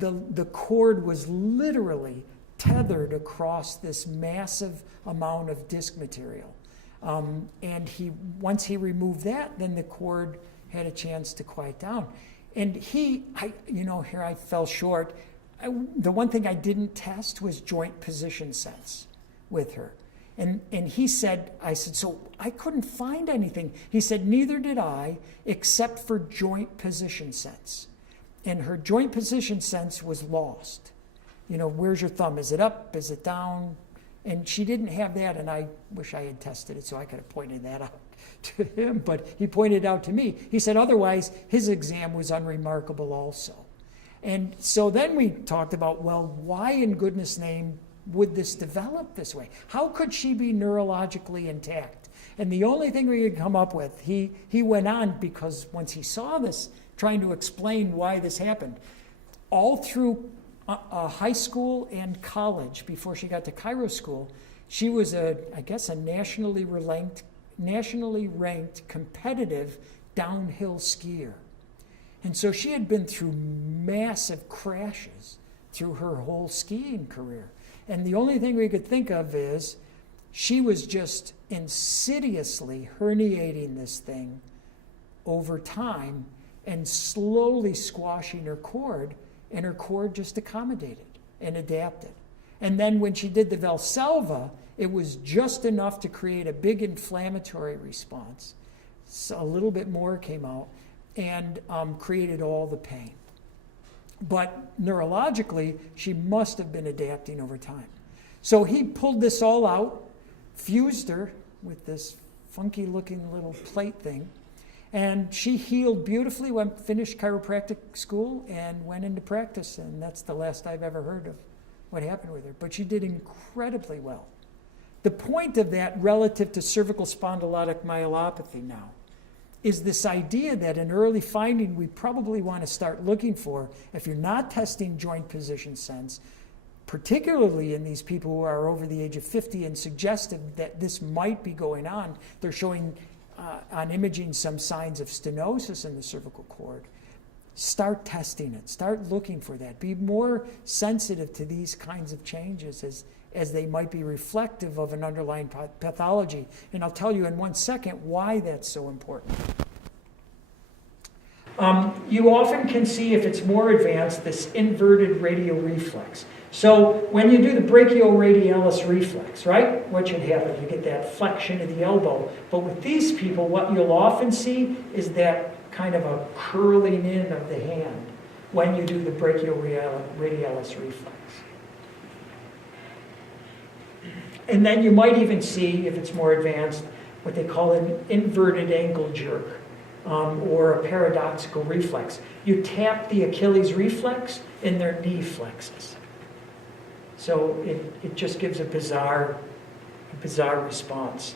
The cord was literally tethered across this massive amount of disc material. And once he removed that, then the cord had a chance to quiet down. And here I fell short. The one thing I didn't test was joint position sense with her. And I said, so I couldn't find anything. He said, neither did I, except for joint position sense. And her joint position sense was lost. Where's your thumb? Is it up? Is it down? And she didn't have that, and I wish I had tested it so I could have pointed that out to him, but he pointed it out to me. He said otherwise his exam was unremarkable also. And so then we talked about, well, why in goodness name would this develop this way? How could she be neurologically intact? And the only thing we could come up with, he went on, because once he saw this, trying to explain why this happened. All through high school and college, before she got to Chiro school, she was a nationally ranked competitive downhill skier. And so she had been through massive crashes through her whole skiing career. And the only thing we could think of is she was just insidiously herniating this thing over time and slowly squashing her cord, and her cord just accommodated and adapted. And then when she did the Valsalva, it was just enough to create a big inflammatory response. So a little bit more came out and created all the pain. But neurologically, she must have been adapting over time. So he pulled this all out, fused her with this funky looking little plate thing, and she healed beautifully, finished chiropractic school and went into practice, and that's the last I've ever heard of what happened with her. But she did incredibly well. The point of that relative to cervical spondylotic myelopathy now is this idea that an early finding we probably want to start looking for, if you're not testing joint position sense, particularly in these people who are over the age of 50 and suggestive that this might be going on. They're showing on imaging some signs of stenosis in the cervical cord. Start testing it. Start looking for that. Be more sensitive to these kinds of changes as they might be reflective of an underlying pathology. And I'll tell you in 1 second why that's so important. You often can see, if it's more advanced, this inverted radial reflex. So when you do the brachioradialis reflex, right, what should happen? You get that flexion of the elbow. But with these people, what you'll often see is that kind of a curling in of the hand when you do the brachioradialis reflex. And then you might even see, if it's more advanced, what they call an inverted ankle jerk, or a paradoxical reflex. You tap the Achilles reflex and their knee flexes. So it just gives a bizarre response.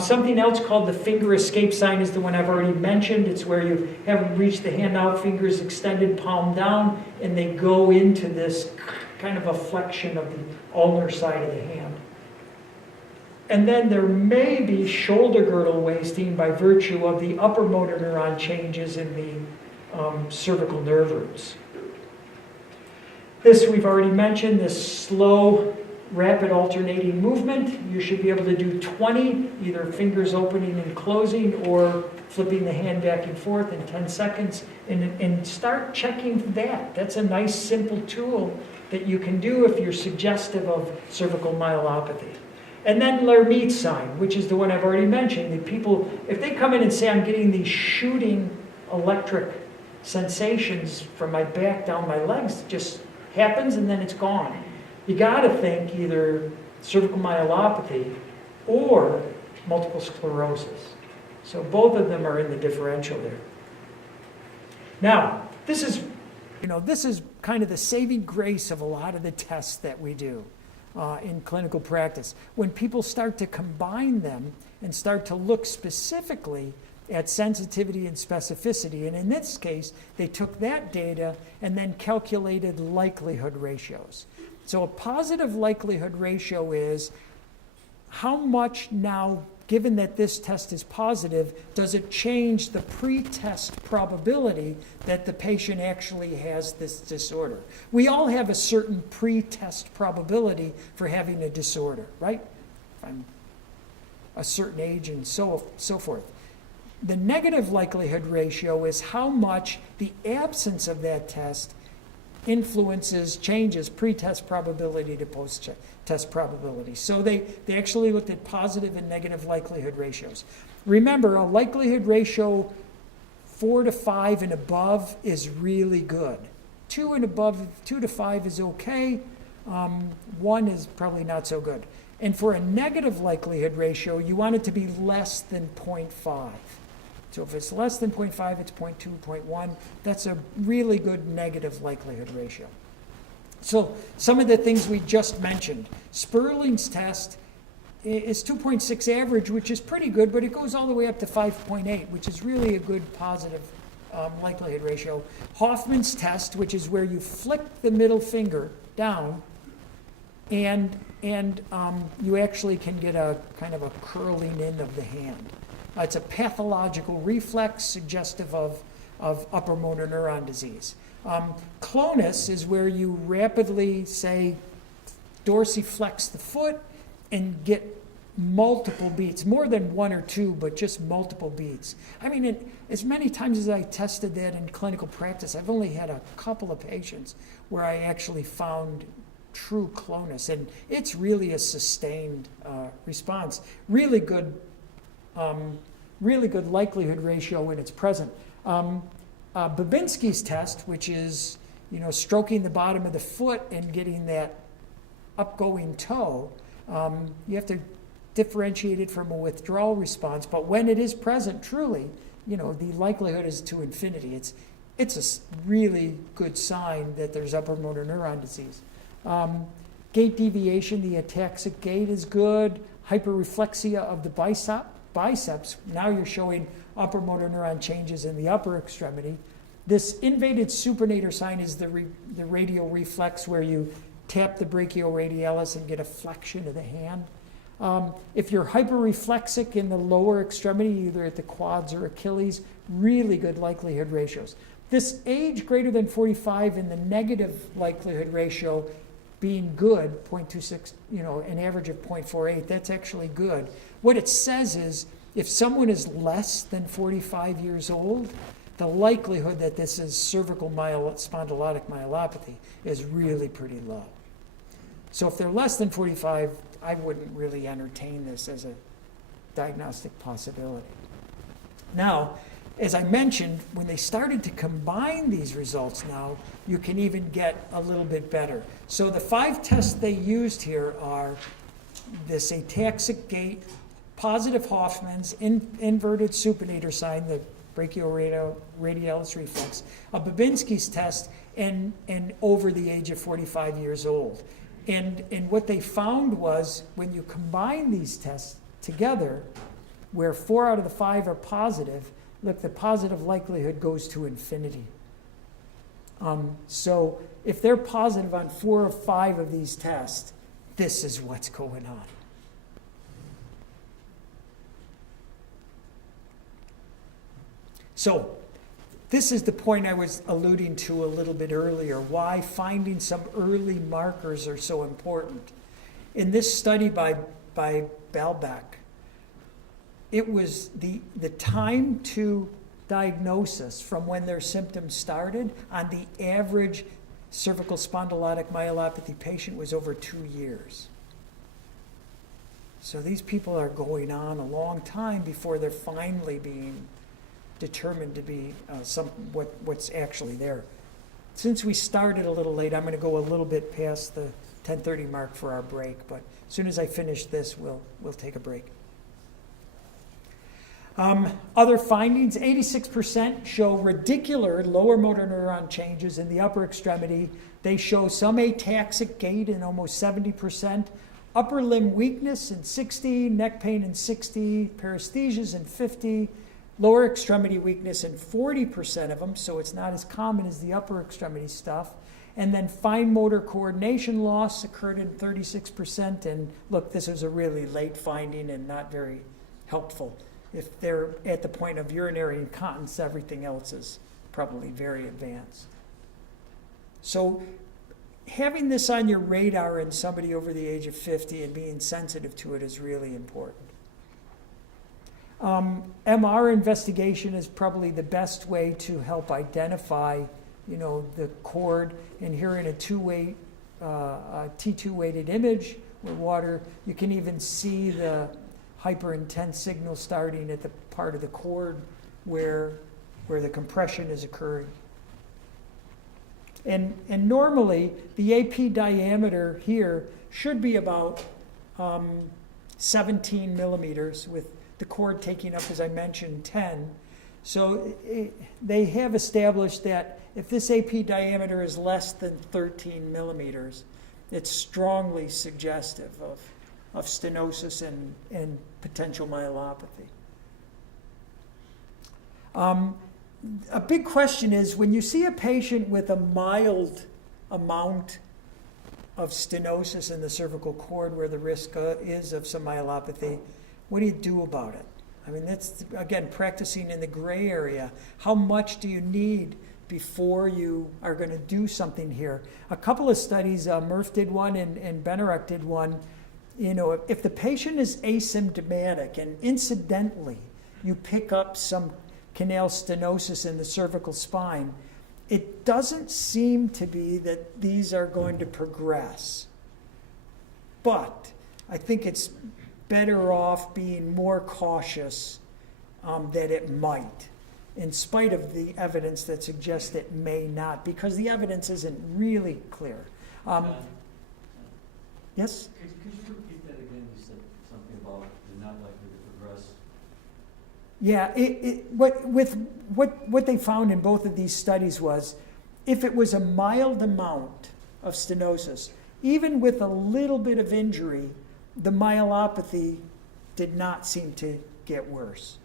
Something else called the finger escape sign is the one I've already mentioned. It's where you haven't reached the hand out, fingers extended, palm down, and they go into this kind of a flexion of the ulnar side of the hand. And then there may be shoulder girdle wasting by virtue of the upper motor neuron changes in the cervical nerve roots. This we've already mentioned, this slow, rapid alternating movement. You should be able to do 20, either fingers opening and closing or flipping the hand back and forth in 10 seconds. And start checking that. That's a nice, simple tool that you can do if you're suggestive of cervical myelopathy. And then Lhermitte sign, which is the one I've already mentioned. The people, if they come in and say, I'm getting these shooting electric sensations from my back down my legs, it just happens and then it's gone. You got to think either cervical myelopathy or multiple sclerosis. So both of them are in the differential there. Now, this is kind of the saving grace of a lot of the tests that we do in clinical practice. When people start to combine them and start to look specifically at sensitivity and specificity, and in this case, they took that data and then calculated likelihood ratios. So a positive likelihood ratio is how much now given that this test is positive, does it change the pre-test probability that the patient actually has this disorder? We all have a certain pre-test probability for having a disorder, right? If I'm a certain age and so forth. The negative likelihood ratio is how much the absence of that test changes pre-test probability to post-test probability. So they actually looked at positive and negative likelihood ratios. Remember, a likelihood ratio 4 to 5 and above is really good. 2 to 5 is okay. 1 is probably not so good. And for a negative likelihood ratio, you want it to be less than 0.5. So if it's less than 0.5, it's 0.2, 0.1. That's a really good negative likelihood ratio. So some of the things we just mentioned. Sperling's test is 2.6 average, which is pretty good, but it goes all the way up to 5.8, which is really a good positive likelihood ratio. Hoffman's test, which is where you flick the middle finger down, and you actually can get a kind of a curling in of the hand. It's a pathological reflex suggestive of upper motor neuron disease. Clonus is where you rapidly, say, dorsiflex the foot and get multiple beats, more than 1 or 2, but just multiple beats. I mean, as many times as I tested that in clinical practice, I've only had a couple of patients where I actually found true clonus, and it's really a sustained response. Really good likelihood ratio when it's present. Babinski's test, which is stroking the bottom of the foot and getting that upgoing toe, you have to differentiate it from a withdrawal response. But when it is present, truly, the likelihood is to infinity. It's a really good sign that there's upper motor neuron disease. Gait deviation, the ataxic gait is good. Hyperreflexia of the biceps, now you're showing upper motor neuron changes in the upper extremity. This inverted supinator sign is the radial reflex where you tap the brachioradialis and get a flexion of the hand. If you're hyperreflexic in the lower extremity, either at the quads or Achilles, really good likelihood ratios. This age greater than 45 and the negative likelihood ratio being good, 0.26, an average of 0.48, that's actually good. What it says is if someone is less than 45 years old, the likelihood that this is cervical spondylotic myelopathy is really pretty low. So if they're less than 45, I wouldn't really entertain this as a diagnostic possibility. Now, as I mentioned, when they started to combine these results now, you can even get a little bit better. So the 5 tests they used here are this ataxic gait, positive Hoffman's, inverted supinator sign, the brachioradialis reflex, a Babinski's test, and over the age of 45 years old. And what they found was when you combine these tests together, where 4 out of the 5 are positive, look, the positive likelihood goes to infinity. So if they're positive on 4 or 5 of these tests, this is what's going on. So this is the point I was alluding to a little bit earlier, why finding some early markers are so important. In this study by Balbeck, it was the time to diagnosis from when their symptoms started on the average cervical spondylotic myelopathy patient was over 2 years. So these people are going on a long time before they're finally being determined to be what's actually there. Since we started a little late, I'm going to go a little bit past the 10:30 mark for our break, but as soon as I finish this, we'll take a break. Other findings, 86% show radicular lower motor neuron changes in the upper extremity. They show some ataxic gait in almost 70%, upper limb weakness in 60, neck pain in 60, paresthesias in 50, lower extremity weakness in 40% of them, so it's not as common as the upper extremity stuff. And then fine motor coordination loss occurred in 36%. And look, this was a really late finding and not very helpful. If they're at the point of urinary incontinence, everything else is probably very advanced. So having this on your radar in somebody over the age of 50 and being sensitive to it is really important. MR investigation is probably the best way to help identify, the cord. And here in a T2 weighted image with water, you can even see the hyperintense signal starting at the part of the cord where the compression is occurring. And normally, the AP diameter here should be about 17 millimeters, with the cord taking up, as I mentioned, 10. So they have established that if this AP diameter is less than 13 millimeters, it's strongly suggestive of stenosis and potential myelopathy. A big question is, when you see a patient with a mild amount of stenosis in the cervical cord where the risk is of some myelopathy, what do you do about it? I mean, that's, again, practicing in the gray area. How much do you need before you are going to do something here? A couple of studies, Murph did one and Benarek did one. If the patient is asymptomatic and incidentally you pick up some canal stenosis in the cervical spine, it doesn't seem to be that these are going to progress. But I think it's better off being more cautious that it might, in spite of the evidence that suggests it may not, because the evidence isn't really clear. Yes? Could you repeat that again? You said something about you're not likely to progress. Yeah, what they found in both of these studies was, if it was a mild amount of stenosis, even with a little bit of injury, the myelopathy did not seem to get worse.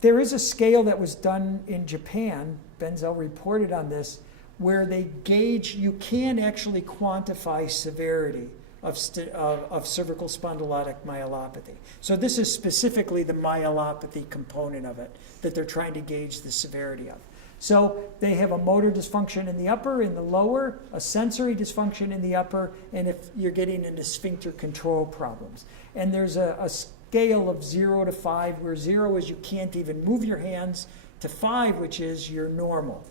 There is a scale that was done in Japan, Benzel reported on this, where they gauge, you can actually quantify severity of cervical spondylotic myelopathy. So this is specifically the myelopathy component of it that they're trying to gauge the severity of. So they have a motor dysfunction in the upper, in the lower, a sensory dysfunction in the upper, and if you're getting into sphincter control problems. And there's a scale of 0 to 5, where 0 is you can't even move your hands, to 5, which is you're normal.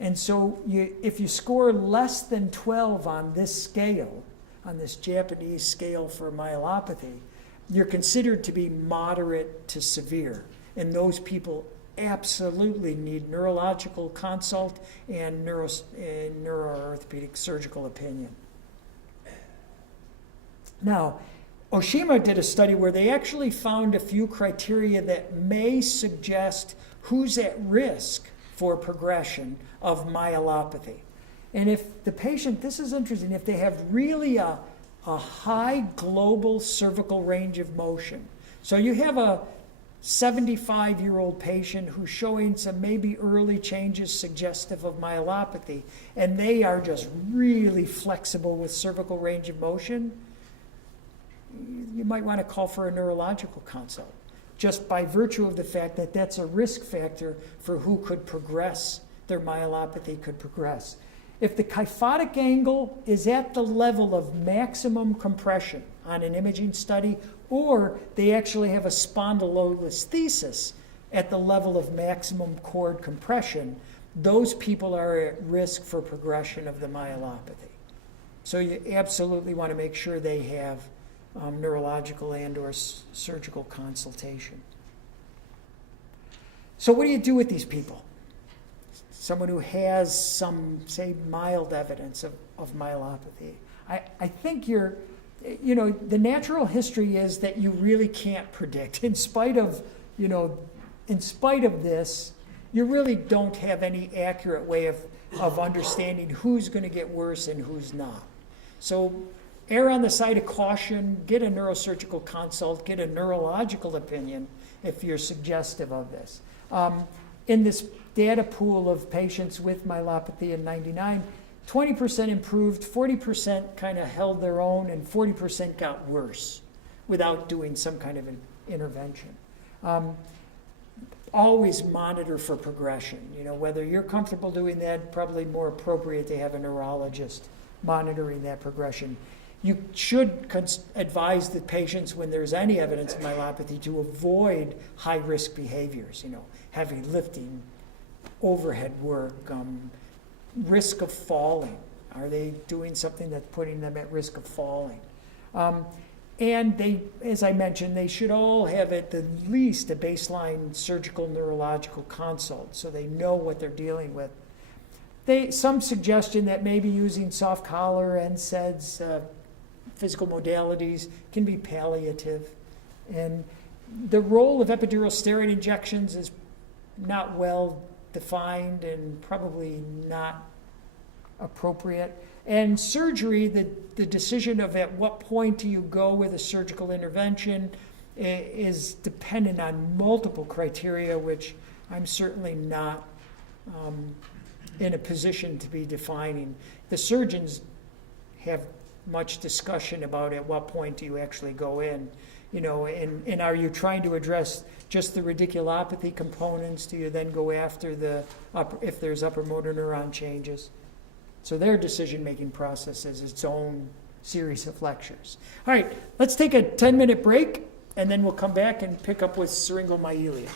And so if you score less than 12 on this scale, on this Japanese scale for myelopathy, you're considered to be moderate to severe. And those people absolutely need neurological consult and neuroorthopedic surgical opinion. Now, Oshima did a study where they actually found a few criteria that may suggest who's at risk for progression of myelopathy. And if the patient, this is interesting, if they have really a high global cervical range of motion. So you have a 75-year-old patient who's showing some maybe early changes suggestive of myelopathy, and they are just really flexible with cervical range of motion, you might want to call for a neurological consult, just by virtue of the fact that that's a risk factor for who could progress, their myelopathy could progress. If the kyphotic angle is at the level of maximum compression on an imaging study, or they actually have a spondylolisthesis at the level of maximum cord compression, those people are at risk for progression of the myelopathy. So you absolutely want to make sure they have neurological and or surgical consultation. So what do you do with these people? Someone who has some, say, mild evidence of myelopathy. I think the natural history is that you really can't predict. In spite of this, you really don't have any accurate way of understanding who's going to get worse and who's not. So err on the side of caution, get a neurosurgical consult, get a neurological opinion if you're suggestive of this. In this data pool of patients with myelopathy in 99, 20% improved, 40% kind of held their own, and 40% got worse. without doing some kind of an intervention. Always monitor for progression. Whether you're comfortable doing that, probably more appropriate to have a neurologist monitoring that progression. You should advise the patients when there's any evidence of myelopathy to avoid high-risk behaviors, heavy lifting, overhead work, risk of falling. Are they doing something that's putting them at risk of falling? And they, as I mentioned, they should all have at the least a baseline surgical neurological consult so they know what they're dealing with. Some suggestion that maybe using soft collar, NSAIDs, physical modalities can be palliative. And the role of epidural steroid injections is not well defined and probably not appropriate. And surgery, the decision of at what point do you go with a surgical intervention is dependent on multiple criteria, which I'm certainly not in a position to be defining. The surgeons have much discussion about at what point do you actually go in, and are you trying to address just the radiculopathy components? Do you then go after if there's upper motor neuron changes? So their decision-making process is its own series of lectures. All right, let's take a 10-minute break, and then we'll come back and pick up with syringomyelia.